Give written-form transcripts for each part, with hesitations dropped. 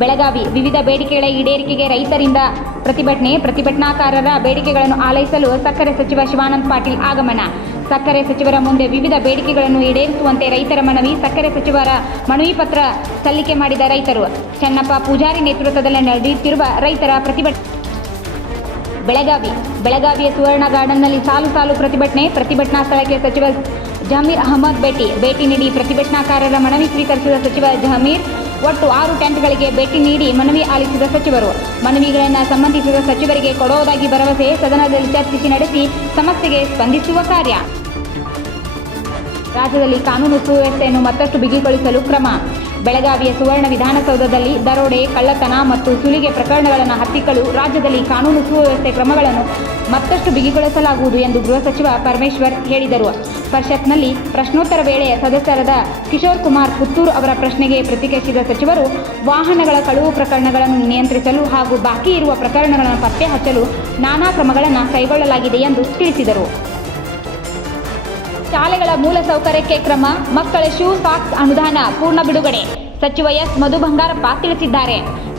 ಬೆಳಗಾವಿ ವಿವಿಧ ಬೇಡಿಕೆಗಳ ಈಡೇರಿಕೆಗೆ ರೈತರಿಂದ ಪ್ರತಿಭಟನಾಕಾರರ ಬೇಡಿಕೆಗಳನ್ನು ಆಲೈಸಲು ಸಕ್ಕರೆ ಸಚಿವ ಶಿವಾನಂದ ಪಾಟೀಲ್ ಆಗಮನ. ಸಕ್ಕರೆ ಸಚಿವರ ಮುಂದೆ ವಿವಿಧ ಬೇಡಿಕೆಗಳನ್ನು ಈಡೇರಿಸುವಂತೆ ರೈತರ ಮನವಿ. ಸಕ್ಕರೆ ಸಚಿವರ ಮನವಿ ಪತ್ರ ಸಲ್ಲಿಕೆ ಮಾಡಿದ ರೈತರು. ಚನ್ನಪ್ಪ ಪೂಜಾರಿ ನೇತೃತ್ವದಲ್ಲಿ ನಡೆಯುತ್ತಿರುವ ರೈತರ ಪ್ರತಿಭಟನೆ. ಬೆಳಗಾವಿಯ ಸುವರ್ಣ ಗಾರ್ಡನ್ನಲ್ಲಿ ಸಾಲು ಪ್ರತಿಭಟನಾ ಸ್ಥಳಕ್ಕೆ ಸಚಿವ ಜಮೀರ್ ಅಹಮದ್ ಭೇಟಿ ನೀಡಿ ಪ್ರತಿಭಟನಾಕಾರರ ಮನವಿ ಸ್ವೀಕರಿಸಿದ ಸಚಿವ ಜಮೀರ್ ಒಟ್ಟು 6 ಟೆಂಟ್ಗಳಿಗೆ ಭೇಟಿ ನೀಡಿ ಮನವಿ ಆಲಿಸಿದ ಸಚಿವರು. ಮನವಿಗಳನ್ನು ಸಂಬಂಧಿಸಿದ ಸಚಿವರಿಗೆ ಕೊಡುವುದಾಗಿ ಭರವಸೆ. ಸದನದಲ್ಲಿ ಚರ್ಚಿಸಿ ನಡೆಸಿ ಸಮಸ್ಯೆಗೆ ಸ್ಪಂದಿಸುವ ಕಾರ್ಯ. ರಾಜ್ಯದಲ್ಲಿ ಕಾನೂನು ಸುವ್ಯವಸ್ಥೆಯನ್ನು ಮತ್ತಷ್ಟು ಬಿಗಿಗೊಳಿಸಲು ಕ್ರಮ. ಬೆಳಗಾವಿಯ ಸುವರ್ಣ ವಿಧಾನಸೌಧದಲ್ಲಿ ದರೋಡೆ, ಕಳ್ಳತನ ಮತ್ತು ಸುಲಿಗೆ ಪ್ರಕರಣಗಳನ್ನು ಹತ್ತಿಕ್ಕಲು ರಾಜ್ಯದಲ್ಲಿ ಕಾನೂನು ಸುವ್ಯವಸ್ಥೆ ಕ್ರಮಗಳನ್ನು ಮತ್ತಷ್ಟು ಬಿಗಿಗೊಳಿಸಲಾಗುವುದು ಎಂದು ಗೃಹ ಸಚಿವ ಪರಮೇಶ್ವರ್ ಹೇಳಿದರು. ಪರಿಷತ್ನಲ್ಲಿ ಪ್ರಶ್ನೋತ್ತರ ವೇಳೆ ಸದಸ್ಯರಾದ ಕಿಶೋರ್ ಕುಮಾರ್ ಪುತ್ತೂರು ಅವರ ಪ್ರಶ್ನೆಗೆ ಪ್ರತಿಕ್ರಿಯಿಸಿದ ಸಚಿವರು, ವಾಹನಗಳ ಕಳವು ಪ್ರಕರಣಗಳನ್ನು ನಿಯಂತ್ರಿಸಲು ಹಾಗೂ ಬಾಕಿ ಇರುವ ಪ್ರಕರಣಗಳನ್ನು ಪತ್ತೆ ಹಚ್ಚಲು ನಾನಾ ಕ್ರಮಗಳನ್ನು ಕೈಗೊಳ್ಳಲಾಗಿದೆ ಎಂದು ತಿಳಿಸಿದರು. ಶಾಲೆಗಳ ಮೂಲ ಸೌಕರ್ಯಕ್ಕೆ ಕ್ರಮ. ಮಕ್ಕಳ ಶೂ ಸಾಕ್ಸ್ ಅನುದಾನ ಪೂರ್ಣ ಬಿಡುಗಡೆ. ಸಚಿವ ಎಸ್ ಮಧು ಬಂಗಾರಪ್ಪ ತಿಳಿಸಿದ್ದಾರೆ.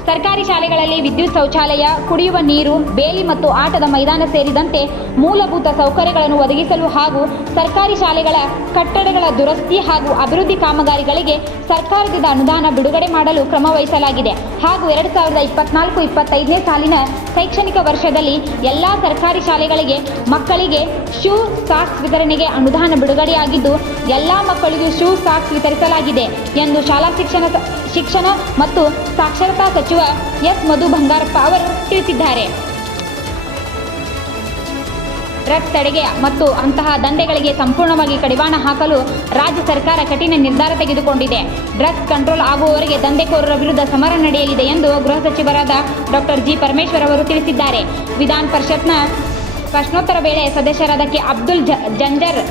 ಸರ್ಕಾರಿ ಶಾಲೆಗಳಲ್ಲಿ ವಿದ್ಯುತ್ ಶೌಚಾಲಯ, ಕುಡಿಯುವ ನೀರು, ಬೇಲಿ ಮತ್ತು ಆಟದ ಮೈದಾನ ಸೇರಿದಂತೆ ಮೂಲಭೂತ ಸೌಕರ್ಯಗಳನ್ನು ಒದಗಿಸಲು ಹಾಗೂ ಸರ್ಕಾರಿ ಶಾಲೆಗಳ ಕಟ್ಟಡಗಳ ದುರಸ್ತಿ ಹಾಗೂ ಅಭಿವೃದ್ಧಿ ಕಾಮಗಾರಿಗಳಿಗೆ ಸರ್ಕಾರದಿಂದ ಅನುದಾನ ಬಿಡುಗಡೆ ಮಾಡಲು ಕ್ರಮ ವಹಿಸಲಾಗಿದೆ ಹಾಗೂ 2024-25ನೇ ಸಾಲಿನ ಶೈಕ್ಷಣಿಕ ವರ್ಷದಲ್ಲಿ ಎಲ್ಲ ಸರ್ಕಾರಿ ಶಾಲೆಗಳಿಗೆ ಮಕ್ಕಳಿಗೆ ಶೂ ಸಾಕ್ಸ್ ವಿತರಣೆಗೆ ಅನುದಾನ ಬಿಡುಗಡೆಯಾಗಿದ್ದು ಎಲ್ಲ ಮಕ್ಕಳಿಗೂ ಶೂ ಸಾಕ್ಸ್ ವಿತರಿಸಲಾಗಿದೆ ಎಂದು ಶಾಲಾ ಶಿಕ್ಷಣ ಮತ್ತು ಸಾಕ್ಷರತಾ ಸಚಿವ ಎಸ್ ಮಧು ಬಂಗಾರಪ್ಪ ಅವರು ತಿಳಿಸಿದ್ದಾರೆ. ಡ್ರಗ್ಸ್ ತಡೆಗೆ ಮತ್ತು ಅಂತಹ ದಂಧೆಗಳಿಗೆ ಸಂಪೂರ್ಣವಾಗಿ ಕಡಿವಾಣ ಹಾಕಲು ರಾಜ್ಯ ಸರ್ಕಾರ ಕಠಿಣ ನಿರ್ಧಾರ ತೆಗೆದುಕೊಂಡಿದೆ. ಡ್ರಗ್ಸ್ ಕಂಟ್ರೋಲ್ ಆಗುವವರೆಗೆ ದಂಧೆಕೋರರ ವಿರುದ್ಧ ಸಮರ ನಡೆಯಲಿದೆ ಎಂದು ಗೃಹ ಸಚಿವರಾದ ಡಾಕ್ಟರ್ ಜಿ ಪರಮೇಶ್ವರ್ ಅವರು ತಿಳಿಸಿದ್ದಾರೆ. ವಿಧಾನ ಪರಿಷತ್ನ ಪ್ರಶ್ನೋತ್ತರ ವೇಳೆ ಸದಸ್ಯರಾದ ಕೆ ಅಬ್ದುಲ್ ಜಂಜರ್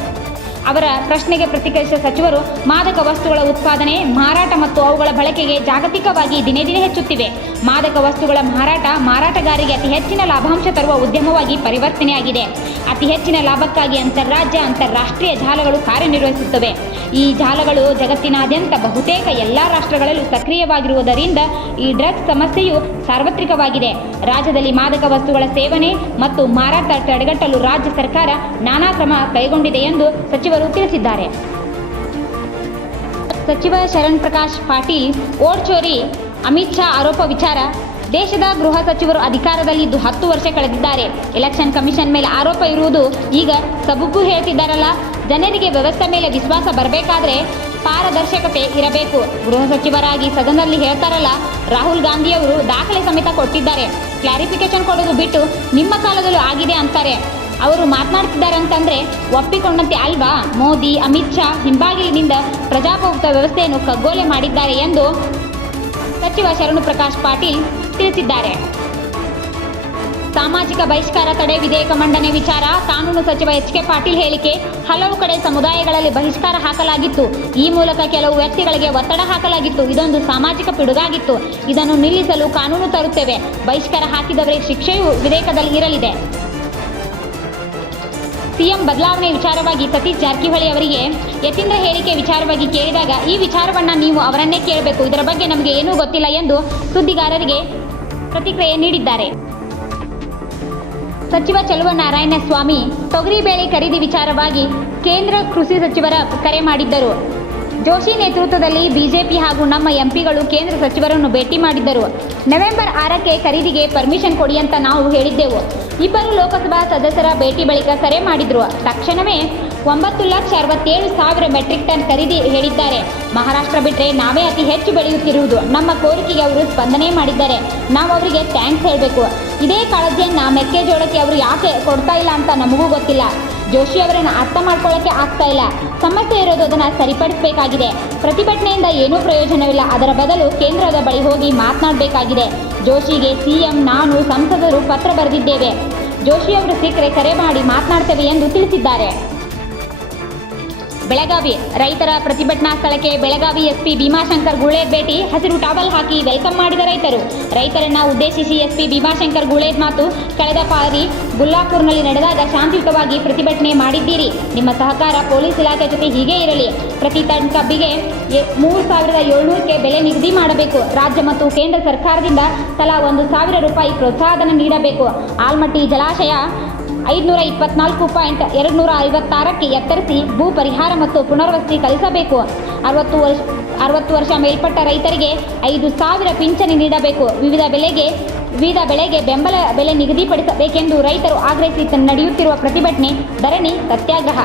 ಅವರ ಪ್ರಶ್ನೆಗೆ ಪ್ರತಿಕ್ರಿಯಿಸಿದ ಸಚಿವರು, ಮಾದಕ ವಸ್ತುಗಳ ಉತ್ಪಾದನೆ, ಮಾರಾಟ ಮತ್ತು ಅವುಗಳ ಬಳಕೆಗೆ ಜಾಗತಿಕವಾಗಿ ದಿನೇ ದಿನೇ ಹೆಚ್ಚುತ್ತಿವೆ. ಮಾದಕ ವಸ್ತುಗಳ ಮಾರಾಟಗಾರರಿಗೆ ಅತಿ ಹೆಚ್ಚಿನ ಲಾಭಾಂಶ ತರುವ ಉದ್ಯಮವಾಗಿ ಪರಿವರ್ತನೆಯಾಗಿದೆ. ಅತಿ ಹೆಚ್ಚಿನ ಲಾಭಕ್ಕಾಗಿ ಅಂತಾರಾಷ್ಟ್ರೀಯ ಜಾಲಗಳು ಕಾರ್ಯನಿರ್ವಹಿಸುತ್ತವೆ. ಈ ಜಾಲಗಳು ಜಗತ್ತಿನಾದ್ಯಂತ ಬಹುತೇಕ ಎಲ್ಲ ರಾಷ್ಟ್ರಗಳಲ್ಲೂ ಸಕ್ರಿಯವಾಗಿರುವುದರಿಂದ ಈ ಡ್ರಗ್ಸ್ ಸಮಸ್ಯೆಯು ಸಾರ್ವತ್ರಿಕವಾಗಿದೆ. ರಾಜ್ಯದಲ್ಲಿ ಮಾದಕ ವಸ್ತುಗಳ ಸೇವನೆ ಮತ್ತು ಮಾರಾಟ ತಡೆಗಟ್ಟಲು ರಾಜ್ಯ ಸರ್ಕಾರ ನಾನಾ ಕ್ರಮ ಕೈಗೊಂಡಿದೆ ಎಂದು ಸಚಿವರು ತಿಳಿಸಿದ್ದಾರೆ. ಸಚಿವ ಶರಣ್ ಪ್ರಕಾಶ್ ಪಾಟೀಲ್ ಓಟ್ ಚೋರಿ, ಅಮಿತ್ ಶಾ ಆರೋಪ ವಿಚಾರ. ದೇಶದ ಗೃಹ ಸಚಿವರು ಅಧಿಕಾರದಲ್ಲಿದ್ದು 10 ವರ್ಷ ಕಳೆದಿದ್ದಾರೆ. ಎಲೆಕ್ಷನ್ ಕಮಿಷನ್ ಮೇಲೆ ಆರೋಪ ಇರುವುದು ಈಗ ಸಬೂಬು ಹೇಳ್ತಿದ್ದಾರಲ್ಲ. ಜನರಿಗೆ ವ್ಯವಸ್ಥೆ ಮೇಲೆ ವಿಶ್ವಾಸ ಬರಬೇಕಾದ್ರೆ ಪಾರದರ್ಶಕತೆ ಇರಬೇಕು. ಗೃಹ ಸಚಿವರಾಗಿ ಸದನದಲ್ಲಿ ಹೇಳ್ತಾರಲ್ಲ, ರಾಹುಲ್ ಗಾಂಧಿಯವರು ದಾಖಲೆ ಸಮೇತ ಕೊಟ್ಟಿದ್ದಾರೆ. ಕ್ಲಾರಿಫಿಕೇಶನ್ ಕೊಡೋದು ಬಿಟ್ಟು ನಿಮ್ಮ ಕಾಲದಲ್ಲೂ ಆಗಿದೆ ಅಂತಾರೆ. ಅವರು ಮಾತನಾಡ್ತಿದ್ದಾರೆ ಅಂತಂದ್ರೆ ಒಪ್ಪಿಕೊಂಡಂತೆ ಅಲ್ವಾ? ಮೋದಿ, ಅಮಿತ್ ಶಾ ಹಿಂಬಾಗಿಲಿನಿಂದ ಪ್ರಜಾಪ್ರಭುತ್ವ ವ್ಯವಸ್ಥೆಯನ್ನು ಕಗ್ಗೊಲೆ ಮಾಡಿದ್ದಾರೆ ಎಂದು ಸಚಿವ ಶರಣ್ ಪ್ರಕಾಶ್ ಪಾಟೀಲ್ ತಿಳಿಸಿದ್ದಾರೆ. ಸಾಮಾಜಿಕ ಬಹಿಷ್ಕಾರ ತಡೆ ವಿಧೇಯಕ ಮಂಡನೆ ವಿಚಾರ. ಕಾನೂನು ಸಚಿವ ಎಚ್ ಕೆ ಪಾಟೀಲ್ ಹೇಳಿಕೆ. ಹಲವು ಕಡೆ ಸಮುದಾಯಗಳಲ್ಲಿ ಬಹಿಷ್ಕಾರ ಹಾಕಲಾಗಿತ್ತು. ಈ ಮೂಲಕ ಕೆಲವು ವ್ಯಕ್ತಿಗಳಿಗೆ ಒತ್ತಡ ಹಾಕಲಾಗಿತ್ತು. ಇದೊಂದು ಸಾಮಾಜಿಕ ಪಿಡುಗಾಗಿತ್ತು. ಇದನ್ನು ನಿಲ್ಲಿಸಲು ಕಾನೂನು ತರುತ್ತೇವೆ. ಬಹಿಷ್ಕಾರ ಹಾಕಿದವರಿಗೆ ಶಿಕ್ಷೆಯೂ ವಿಧೇಯಕದಲ್ಲಿ ಇರಲಿದೆ. ಸಿಎಂ ಬದಲಾವಣೆ ವಿಚಾರವಾಗಿ ಸತೀಶ್ ಜಾರಕಿಹೊಳಿ ಅವರಿಗೆ ಯತೀಂದ್ರ ಹೇಳಿಕೆ ವಿಚಾರವಾಗಿ ಕೇಳಿದಾಗ, ಈ ವಿಚಾರವನ್ನು ನೀವು ಅವರನ್ನೇ ಕೇಳಬೇಕು, ಇದರ ಬಗ್ಗೆ ನಮಗೆ ಏನೂ ಗೊತ್ತಿಲ್ಲ ಎಂದು ಸುದ್ದಿಗಾರರಿಗೆ ಪ್ರತಿಕ್ರಿಯೆ ನೀಡಿದ್ದಾರೆ. ಸಚಿವ ಚಲುವನಾರಾಯಣಸ್ವಾಮಿ ತೊಗರಿಬೇಳೆ ಖರೀದಿ ವಿಚಾರವಾಗಿ ಕೇಂದ್ರ ಕೃಷಿ ಸಚಿವರ ಕರೆ ಮಾಡಿದ್ದರು. ಜೋಶಿ ನೇತೃತ್ವದಲ್ಲಿ ಬಿಜೆಪಿ ಹಾಗೂ ನಮ್ಮ ಎಂಪಿಗಳು ಕೇಂದ್ರ ಸಚಿವರನ್ನು ಭೇಟಿ ಮಾಡಿದ್ದರು. ನವೆಂಬರ್ 6ಕ್ಕೆ ಖರೀದಿಗೆ ಪರ್ಮಿಷನ್ ಕೊಡಿ ಅಂತ ನಾವು ಹೇಳಿದ್ದೆವು. ಇಬ್ಬರು ಲೋಕಸಭಾ ಸದಸ್ಯರ ಭೇಟಿ ಬಳಿಕ ಕರೆ ಮಾಡಿದ್ರು. ತಕ್ಷಣವೇ 9,67,000 ಮೆಟ್ರಿಕ್ ಟನ್ ಖರೀದಿ ಹೇಳಿದ್ದಾರೆ. ಮಹಾರಾಷ್ಟ್ರ ಬಿಟ್ಟರೆ ನಾವೇ ಅತಿ ಹೆಚ್ಚು ಬೆಳೆಯುತ್ತಿರುವುದು. ನಮ್ಮ ಕೋರಿಕೆಗೆ ಅವರು ಸ್ಪಂದನೆ ಮಾಡಿದ್ದಾರೆ. ನಾವು ಅವರಿಗೆ ಥ್ಯಾಂಕ್ಸ್ ಹೇಳಬೇಕು. ಇದೇ ಕಾಳಜಿಯನ್ನು ಮೆಕ್ಕೆಜೋಳಕ್ಕೆ ಅವರು ಯಾಕೆ ಕೊಡ್ತಾ ಇಲ್ಲ ಅಂತ ನಮಗೂ ಗೊತ್ತಿಲ್ಲ. ಜೋಶಿ ಅವರನ್ನು ಅರ್ಥ ಮಾಡ್ಕೊಳ್ಳೋಕ್ಕೆ ಆಗ್ತಾ ಇಲ್ಲ. ಸಮಸ್ಯೆ ಇರೋದು ಅದನ್ನು ಸರಿಪಡಿಸಬೇಕಾಗಿದೆ. ಪ್ರತಿಭಟನೆಯಿಂದ ಏನೂ ಪ್ರಯೋಜನವಿಲ್ಲ. ಅದರ ಬದಲು ಕೇಂದ್ರದ ಬಳಿ ಹೋಗಿ ಮಾತನಾಡಬೇಕಾಗಿದೆ. ಜೋಶಿಗೆ ಸಿಎಂ, ನಾನು, ಸಂಸದರು ಪತ್ರ ಬರೆದಿದ್ದೇವೆ. ಜೋಶಿ ಅವರು ಸಿಕ್ಕರೆ ಕರೆ ಮಾಡಿ ಮಾತನಾಡ್ತೇವೆ ಎಂದು ತಿಳಿಸಿದ್ದಾರೆ. ಬೆಳಗಾವಿ ರೈತರ ಪ್ರತಿಭಟನಾ ಸ್ಥಳಕ್ಕೆ ಬೆಳಗಾವಿ ಎಸ್ಪಿ ಭೀಮಾಶಂಕರ್ ಗುಳೇದ್ ಭೇಟಿ, ಹಸಿರು ಟಾವಲ್ ಹಾಕಿ ವೆಲ್ಕಮ್ ಮಾಡಿದ ರೈತರನ್ನ ಉದ್ದೇಶಿಸಿ ಎಸ್ಪಿ ಭೀಮಾಶಂಕರ್ ಗುಳೇದ್ ಮಾತು, ಕಳೆದ ಬಾರಿ ಗುಲ್ಲಾಪುರ್ನಲ್ಲಿ ನಡೆದಾಗ ಶಾಂತಿಯುತವಾಗಿ ಪ್ರತಿಭಟನೆ ಮಾಡಿದ್ದೀರಿ. ನಿಮ್ಮ ಸಹಕಾರ ಪೊಲೀಸ್ ಇಲಾಖೆ ಜೊತೆ ಹೀಗೆ ಇರಲಿ. ಪ್ರತಿ ಟನ್ ಕಬ್ಬಿಗೆ 3,700ಕ್ಕೆ ಬೆಲೆ ನಿಗದಿ ಮಾಡಬೇಕು. ರಾಜ್ಯ ಮತ್ತು ಕೇಂದ್ರ ಸರ್ಕಾರದಿಂದ ತಲಾ 1,000 ರೂಪಾಯಿ ಪ್ರೋತ್ಸಾಹಧನ ನೀಡಬೇಕು. ಆಲ್ಮಟ್ಟಿ ಜಲಾಶಯ 524.256ಕ್ಕೆ ಎತ್ತರಿಸಿ ಭೂ ಪರಿಹಾರ ಮತ್ತು ಪುನರ್ವಸತಿ ಕಲಿಸಬೇಕು. 60 ವರ್ಷ ಮೇಲ್ಪಟ್ಟ ರೈತರಿಗೆ 5,000 ಪಿಂಚಣಿ ನೀಡಬೇಕು. ವಿವಿಧ ಬೆಳೆಗೆ ಬೆಂಬಲ ಬೆಲೆ ನಿಗದಿಪಡಿಸಬೇಕೆಂದು ರೈತರು ಆಗ್ರಹಿಸಿ ನಡೆಯುತ್ತಿರುವ ಪ್ರತಿಭಟನೆ, ಧರಣಿ, ಸತ್ಯಾಗ್ರಹ